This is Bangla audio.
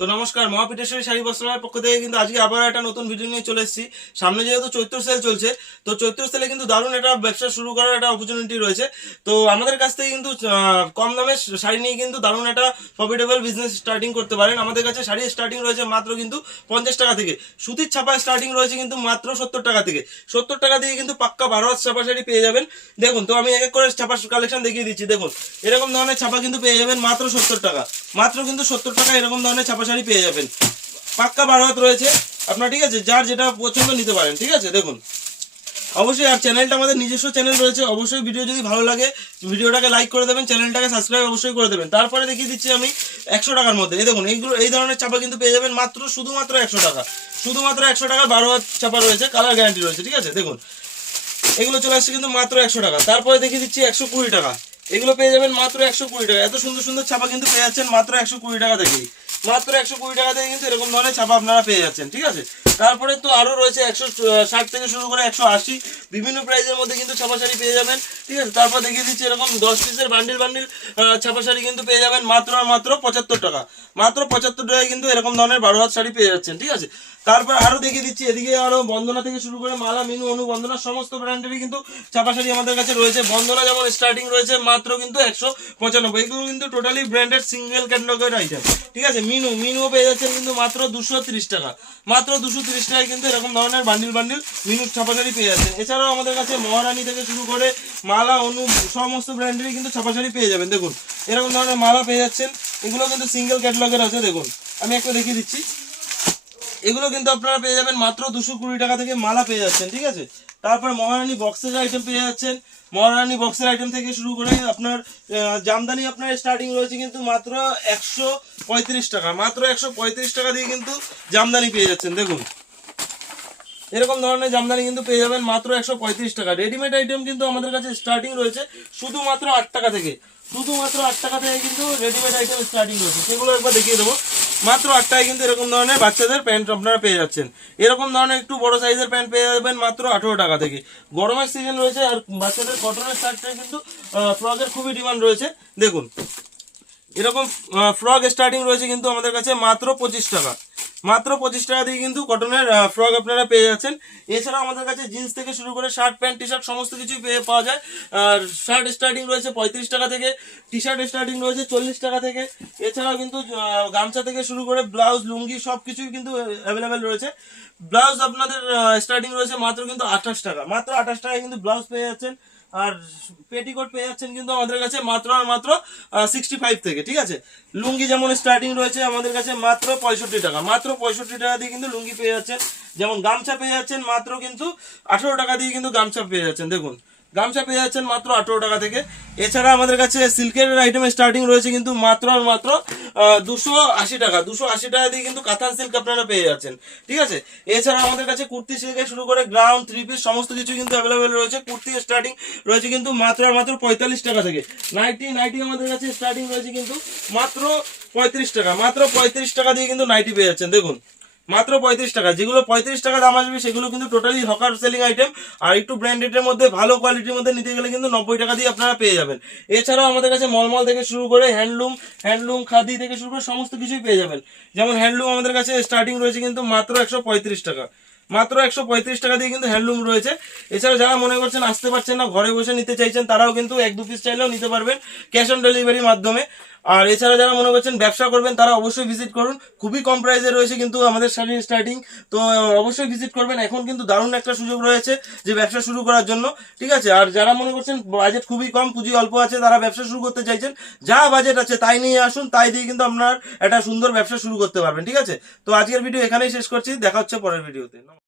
তো নমস্কার, মহাপীঠেশ্বরী শাড়ি বস্ত্রালয়ের পক্ষ থেকে কিন্তু আজকে আবার একটা নতুন ভিডিও নিয়ে চলে এসেছি। সামনে যেহেতু চৈত্র সেল চলছে, তো চৈত্র সেলে কিন্তু দারুণ একটা ব্যবসা শুরু করার একটা অপরচুনিটি রয়েছে। তো আমাদের কাছ থেকে কিন্তু কম দামে শাড়ি নিয়ে কিন্তু দারুণ একটা প্রফিটেবল বিজনেস স্টার্টিং করতে পারেন। আমাদের কাছে শাড়ি স্টার্টিং রয়েছে মাত্র কিন্তু 50 টাকা থেকে। সুতির ছাপা স্টার্টিং রয়েছে কিন্তু মাত্র 70 টাকা থেকে। 70 টাকা দিয়ে কিন্তু পাক্কা 12 হাত ছাপা শাড়ি পেয়ে যাবেন। দেখুন, তো আমি এক এক করে ছাপা কালেকশন দেখিয়ে দিচ্ছি। দেখুন, এরকম ধরনের ছাপা কিন্তু পেয়ে যাবেন মাত্র 70 টাকা। মাত্র কিন্তু 70 টাকা এরকম ধরনের ছাপা শাড়ি পেয়ে যাবেন। পাক্কা 12 হাত রয়েছে আপনার, ঠিক আছে? যার যেটা পছন্দ নিতে পারেন, ঠিক আছে? দেখুন, অবশ্যই আর চ্যানেলটা আমাদের নিজস্ব চ্যানেল রয়েছে। অবশ্যই ভিডিও যদি ভালো লাগে ভিডিওটাকে লাইক করে দেবেন, চ্যানেলটাকে সাবস্ক্রাইব অবশ্যই করে দেবেন। তারপরে দেখিয়ে দিচ্ছি আমি 100 টাকার মধ্যে। এই দেখুন, এইগুলো এই ধরনের চাপা কিন্তু পেয়ে যাবেন শুধুমাত্র 100 টাকা। শুধুমাত্র 100 টাকা 12 হাত চাপা রয়েছে, কালার গ্যারান্টি রয়েছে, ঠিক আছে? দেখুন, এগুলো চলে আসছে কিন্তু মাত্র 100 টাকা। তারপরে দেখিয়ে দিচ্ছি 120 টাকা। এগুলো পেয়ে যাবেন মাত্র 120 টাকা। এত সুন্দর সুন্দর ছাপা কিন্তু পেয়ে যাচ্ছেন মাত্র 120 টাকা থেকেই। মাত্র 120 টাকা থেকে কিন্তু এরকম ধরনের ছাপা আপনারা পেয়ে যাচ্ছেন, ঠিক আছে? তারপরে তো আরো রয়েছে 160 থেকে শুরু করে 180 বিভিন্ন প্রাইসের মধ্যে কিন্তু ছাপা শাড়ি পেয়ে যাবেন, ঠিক আছে? তারপর দেখিয়ে দিচ্ছি এরকম 10 পিসের বান্ডিল বান্ডিল ছাপা শাড়ি কিন্তু পেয়ে যাবেন মাত্র আর মাত্র 75 টাকা। মাত্র 75 টাকায় কিন্তু এরকম ধরনের 12 হাত শাড়ি পেয়ে যাচ্ছেন, ঠিক আছে? তারপর আরো দেখিয়ে দিচ্ছি, এদিকে আরো বন্দনা থেকে শুরু করে মালা, মিনু, অনু, বন্দনা সমস্ত ব্র্যান্ডেরই কিন্তু ছাপা শাড়ি আমাদের কাছে রয়েছে। বন্দনা যেমন স্টার্টিং রয়েছে মাত্র কিন্তু 195। এগুলো কিন্তু টোটালি ব্র্যান্ডেড সিঙ্গেল ক্যাটালগের আইটেম, ঠিক আছে? মিনুও পেয়ে যাচ্ছেন কিন্তু মাত্র 230 টাকা। মাত্র 230 টাকায় কিন্তু এরকম ধরনের বান্ডিল বান্ডিল মিনুর ছাপা শাড়ি পেয়ে যাচ্ছেন। এছাড়াও আমাদের কাছে মহারানী থেকে শুরু করে মালা, অনু সমস্ত ব্র্যান্ডেরই কিন্তু ছাপা শাড়ি পেয়ে যাবেন। দেখুন, এরকম ধরনের মালা পেয়ে যাচ্ছেন। এগুলো কিন্তু সিঙ্গেল ক্যাটালগের আছে। দেখুন, আমি একটা দেখিয়ে দিচ্ছি। এগুলো কিন্তু আপনারা পেয়ে যাবেন মাত্র 220 টাকা থেকে মালা পেয়ে যাচ্ছেন, ঠিক আছে? তারপর মহারানী বক্সের আইটেম পেয়ে যাচ্ছেন। মহারানী বক্সের আইটেম থেকে শুরু করে আপনার জামদানি আপনার স্টার্টিং রয়েছে কিন্তু মাত্র 135 টাকা। মাত্র 135 টাকা দিয়ে কিন্তু জামদানি পেয়ে যাচ্ছেন। দেখুন, এরকম ধরনের জামদানি কিন্তু পেয়ে যাবেন মাত্র 135 টাকা। রেডিমেড আইটেম কিন্তু আমাদের কাছে স্টার্টিং রয়েছে শুধুমাত্র 8 টাকা থেকে। শুধুমাত্র 8 টাকা থেকে কিন্তু রেডিমেড আইটেম স্টার্টিং রয়েছে, সেগুলো একবার দেখিয়ে দেবো। মাত্র 8 টাকায় কিন্তু এরকম ধরনের বাচ্চাদের প্যান্ট আপনারা পেয়ে যাচ্ছেন। এরকম ধরনের একটু বড় সাইজের প্যান্ট পেয়ে যাবেন মাত্র 18 টাকা থেকে। গরমের সিজন রয়েছে আর বাচ্চাদের কটনের শার্টটা কিন্তু ফ্রকের খুবই ডিমান্ড রয়েছে। দেখুন, এরকম ফ্রক স্টার্টিং রয়েছে কিন্তু আমাদের কাছে মাত্র 25 টাকা। মাত্র 25 টাকা দিয়ে কিন্তু কটনের ফ্রক আপনারা পেয়ে যাচ্ছেন। এছাড়াও আমাদের কাছে জিন্স থেকে শুরু করে শার্ট, প্যান্ট, টি শার্ট সমস্ত কিছুই পাওয়া যায়। আর শার্ট স্টার্টিং রয়েছে 35 টাকা থেকে, টি শার্ট স্টার্টিং রয়েছে 40 টাকা থেকে। এছাড়াও কিন্তু গামছা থেকে শুরু করে ব্লাউজ, লুঙ্গি সব কিছুই কিন্তু অ্যাভেলেবেল রয়েছে। ব্লাউজ আপনাদের স্টার্টিং রয়েছে মাত্র কিন্তু 28 টাকা। মাত্র 28 টাকায় কিন্তু ব্লাউজ পেয়ে যাচ্ছেন। আর পেটিকোট পেয়ে যাচ্ছেন কিন্তু আমাদের কাছে মাত্র আর মাত্র 65 থেকে, ঠিক আছে? লুঙ্গি যেমন স্টার্টিং রয়েছে আমাদের কাছে মাত্র 65 টাকা। মাত্র 65 টাকা দিয়ে কিন্তু লুঙ্গি পেয়ে যাচ্ছেন। যেমন গামছা পেয়ে যাচ্ছেন মাত্র কিন্তু 18 টাকা দিয়ে কিন্তু গামছা পেয়ে যাচ্ছেন। দেখুন, গামছা পেয়ে যাচ্ছেন মাত্র 18 টাকা থেকে। এছাড়া আমাদের কাছে সিল্কের আইটেম স্টার্টিং রয়েছে কিন্তু মাত্র আর মাত্র 280 টাকা। 280 টাকা দিয়ে কিন্তু কাতান সিল্ক আপনারা পেয়ে যাচ্ছেন, ঠিক আছে? এছাড়া আমাদের কাছে কুর্তি থেকে শুরু করে গ্রাউন্ড, 3 পিস সমস্ত কিছু কিন্তু অ্যাভেলেবেল রয়েছে। কুর্তি স্টার্টিং রয়েছে কিন্তু মাত্র আর মাত্র 45 টাকা থেকে। নাইটি আমাদের কাছে স্টার্টিং রয়েছে কিন্তু মাত্র 35 টাকা। মাত্র 35 টাকা দিয়ে কিন্তু নাইটি পেয়ে যাচ্ছেন। দেখুন, মাত্র 35 টাকা। যেগুলো 35 টাকা দাম আসবে সেগুলো কিন্তু টোটালি হকার সেলিং আইটেম। আর একটু ব্র্যান্ডেডের মধ্যে ভালো কোয়ালিটির মধ্যে নিতে গেলে কিন্তু 90 টাকা দিয়ে আপনারা পেয়ে যাবেন। এছাড়াও আমাদের কাছে মলমল থেকে শুরু করে হ্যান্ডলুম খাদি থেকে শুরু করে সমস্ত কিছুই পেয়ে যাবেন। যেমন হ্যান্ডলুম আমাদের কাছে স্টার্টিং রয়েছে কিন্তু মাত্র 135 টাকা। মাত্র 135 টাকা দিয়ে কিন্তু হ্যান্ডলুম রয়েছে। এছাড়া যারা মনে করছেন আসতে পারছেন না, ঘরে বসে নিতে চাইছেন, তারাও কিন্তু 1-2 পিস চাইলেও নিতে পারবেন ক্যাশ অন ডেলিভারির মাধ্যমে। আর এছাড়া যারা মনে করছেন ব্যবসা করবেন, তারা অবশ্যই ভিজিট করুন। খুবই কম প্রাইসে রয়েছে কিন্তু আমাদের শাড়ির স্টার্টিং। তো অবশ্যই ভিজিট করবেন। এখন কিন্তু দারুণ একটা সুযোগ রয়েছে যে ব্যবসা শুরু করার জন্য, ঠিক আছে? আর যারা মনে করছেন বাজেট খুবই কম, পুঁজি অল্প আছে, তারা ব্যবসা শুরু করতে চাইছেন, যা বাজেট আছে তাই নিয়ে আসুন। তাই দিয়ে কিন্তু আপনার একটা সুন্দর ব্যবসা শুরু করতে পারবেন, ঠিক আছে? তো আজকের ভিডিও এখানেই শেষ করছি। দেখা হচ্ছে পরের ভিডিওতে।